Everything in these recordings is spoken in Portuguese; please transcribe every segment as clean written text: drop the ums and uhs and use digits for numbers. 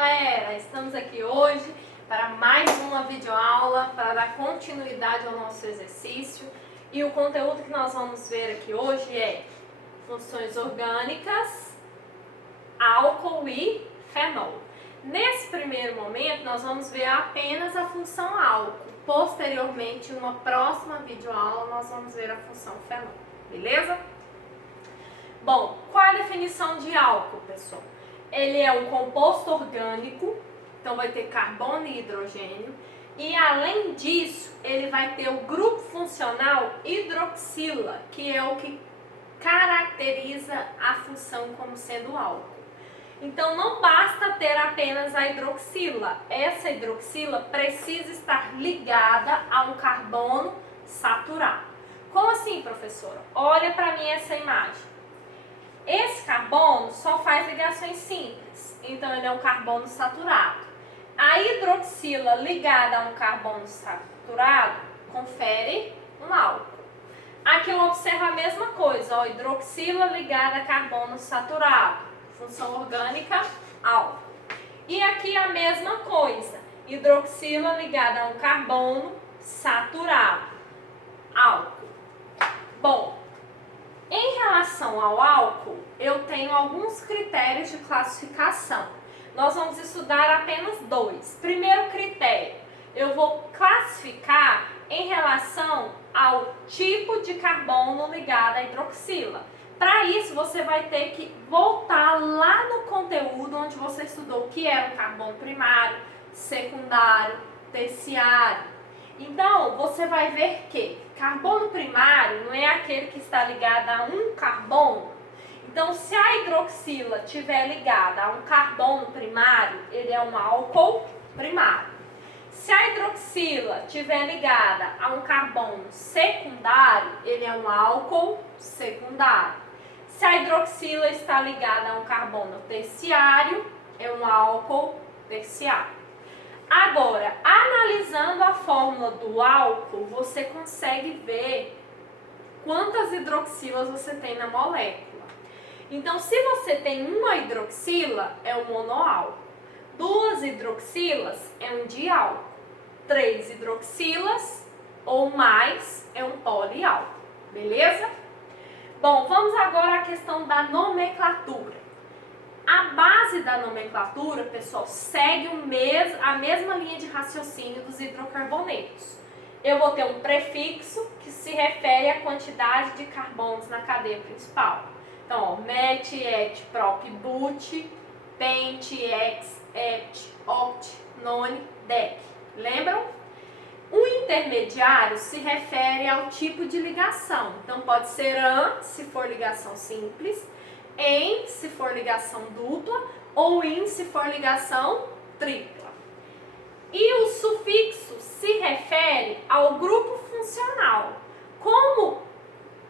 galera, estamos aqui hoje para mais uma videoaula para dar continuidade ao nosso exercício e o conteúdo que nós vamos ver aqui hoje é funções orgânicas, álcool e fenol. Nesse primeiro momento nós vamos ver apenas a função álcool, posteriormente em uma próxima videoaula nós vamos ver a função fenol, beleza? Bom, qual é a definição de álcool, pessoal? Ele é um composto orgânico, então vai ter carbono e hidrogênio, e além disso, ele vai ter o grupo funcional hidroxila, que é o que caracteriza a função como sendo álcool. Então não basta ter apenas a hidroxila, essa hidroxila precisa estar ligada a um carbono saturado. Como assim, professora? Olha para mim essa imagem. Esse carbono só faz ligações simples, então ele é um carbono saturado. A hidroxila ligada a um carbono saturado confere um álcool. Aqui eu observo a mesma coisa, ó, hidroxila ligada a carbono saturado, função orgânica, álcool. E aqui a mesma coisa, hidroxila ligada a um carbono saturado, álcool. Bom, em relação ao álcool, eu tenho alguns critérios de classificação. Nós vamos estudar apenas dois. Primeiro critério, eu vou classificar em relação ao tipo de carbono ligado à hidroxila. Para isso, você vai ter que voltar lá no conteúdo onde você estudou o que era um carbono primário, secundário, terciário. Então, você vai ver que carbono primário não é aquele que está ligado a um carbono. Então, se a hidroxila estiver ligada a um carbono primário, ele é um álcool primário. Se a hidroxila estiver ligada a um carbono secundário, ele é um álcool secundário. Se a hidroxila está ligada a um carbono terciário, é um álcool terciário. Agora, analisando a fórmula do álcool, você consegue ver quantas hidroxilas você tem na molécula. Então, se você tem uma hidroxila, é um monoálcool. 2 hidroxilas é um diálcool. 3 hidroxilas ou mais é um poliálcool. Beleza? Bom, vamos agora à questão da nomenclatura. A base da nomenclatura, pessoal, segue a mesma linha de raciocínio dos hidrocarbonetos. Eu vou ter um prefixo que se refere à quantidade de carbonos na cadeia principal. Então, ó, met, et, prop, but, pent, ex, hept, oct, none, dec. Lembram? O intermediário se refere ao tipo de ligação. Então, pode ser an, se for ligação simples, em, se for ligação dupla, ou in, se for ligação tripla. E o sufixo se refere ao grupo funcional. Como,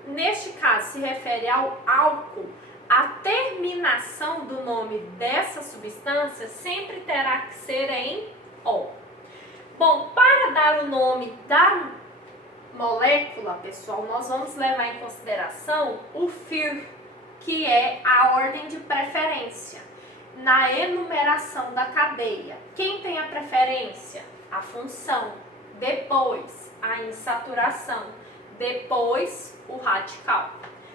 neste caso, se refere ao álcool, a terminação do nome dessa substância sempre terá que ser em O. Bom, para dar o nome da molécula, pessoal, nós vamos levar em consideração o FIR, que é a ordem de preferência na enumeração da cadeia. Quem tem a preferência? A função, depois a insaturação, depois o radical.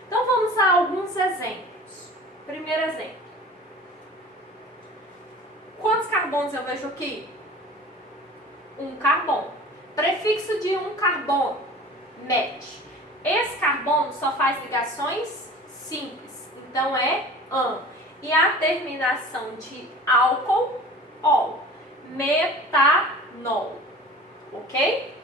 Então vamos a alguns exemplos. Primeiro exemplo. Quantos carbonos eu vejo aqui? 1 carbono. Prefixo de 1 carbono, met. Esse carbono só faz ligações simples, então é an. E a terminação de álcool, ol. Metanol, ok?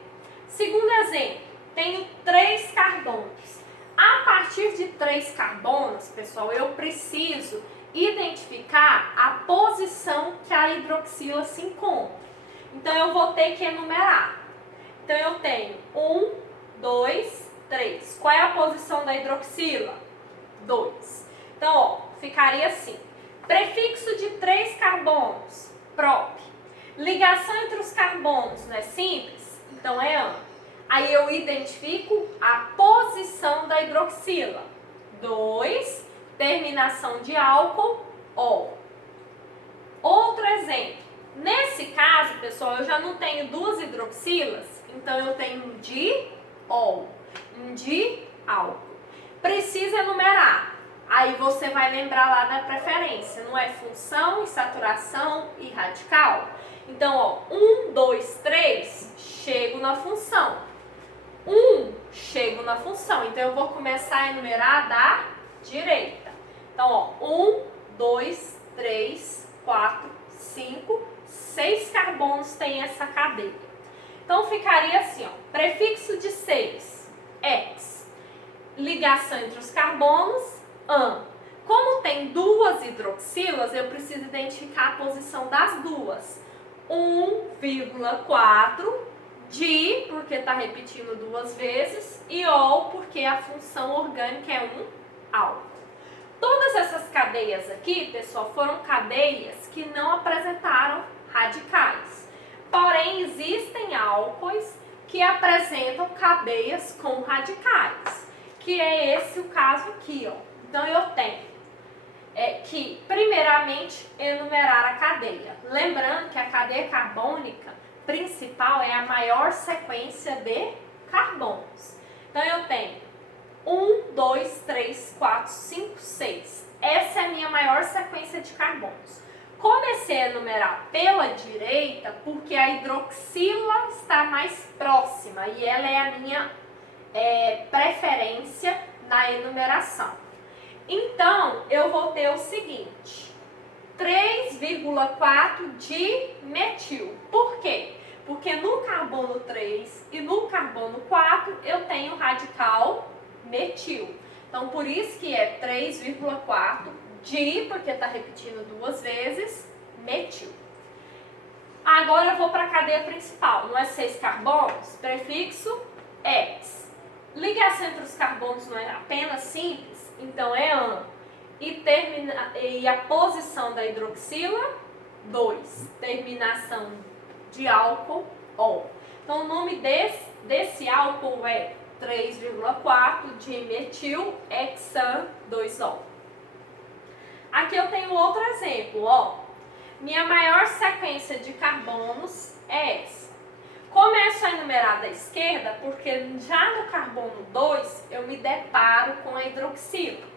Segundo exemplo, tenho 3 carbonos. A partir de 3 carbonos, pessoal, eu preciso identificar a posição que a hidroxila se encontra. Então, eu vou ter que enumerar. Então, eu tenho 1, 2, 3. Qual é a posição da hidroxila? 2. Então, ó, ficaria assim. Prefixo de 3 carbonos, prop. Ligação entre os carbonos não é simples? Então, é an. Aí, eu identifico a posição da hidroxila. 2, terminação de álcool, ol. Outro exemplo. nesse caso, pessoal, eu já não tenho duas hidroxilas, então eu tenho um diol, um diálcool. Precisa enumerar. Aí você vai lembrar lá da preferência, não é função, saturação e radical? Então, ó, 1, 2, 3, chego na função. 1, chego na função. Então, eu vou começar a enumerar da direita. Então, ó, 1, 2, 3, 4, 5, 6 carbonos tem essa cadeia. Então, ficaria assim, ó, prefixo de 6, ex. Ligação entre os carbonos, an. Como tem duas hidroxilas, eu preciso identificar a posição das duas. 1,4 di, porque está repetindo duas vezes, e ol, porque a função orgânica é um álcool. Todas essas cadeias aqui, pessoal, foram cadeias que não apresentaram radicais. Porém, existem álcoois que apresentam cadeias com radicais, que é esse o caso aqui, ó. Então, eu tenho que, primeiramente, enumerar a cadeia. Lembrando que a cadeia carbônica principal é a maior sequência de carbonos. Então, eu tenho 1, 2, 3, 4, 5, 6. Essa é a minha maior sequência de carbonos. Comecei a enumerar pela direita porque a hidroxila está mais próxima e ela é a minha preferência na enumeração. Então, eu vou ter o seguinte, 3,4 de metil. Por quê? Porque no carbono 3 e no carbono 4 eu tenho radical metil. Então, por isso que é 3,4 de, porque está repetindo duas vezes, metil. Agora eu vou para a cadeia principal, não é 6 carbonos? Prefixo ex. Ligação entre os carbonos não é apenas simples, então é an. E a posição da hidroxila, 2. Terminação de álcool, ol. Então o nome desse álcool é 3,4 dimetil hexan 2-ol. Aqui eu tenho outro exemplo, ó. Minha maior sequência de carbonos é essa. Começo a enumerar da esquerda porque já no carbono 2 eu me deparo com a hidroxila.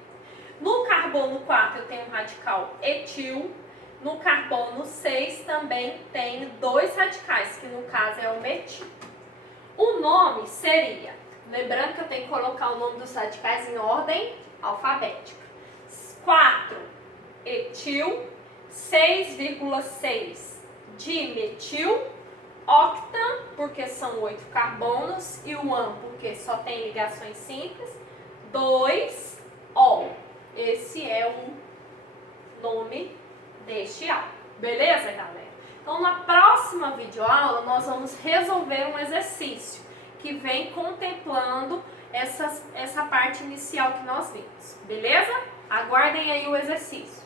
No carbono 4 eu tenho um radical etil. No carbono 6 também tenho dois radicais, que no caso é o metil. O nome seria, lembrando que eu tenho que colocar o nome dos radicais em ordem alfabética. 4 etil, 6,6 dimetil, octan, porque são 8 carbonos, e o an, porque só tem ligações simples, 2-ol. Esse é o nome deste álcool. Beleza, galera? Então, na próxima videoaula, nós vamos resolver um exercício que vem contemplando essa parte inicial que nós vimos. Beleza? Aguardem aí o exercício.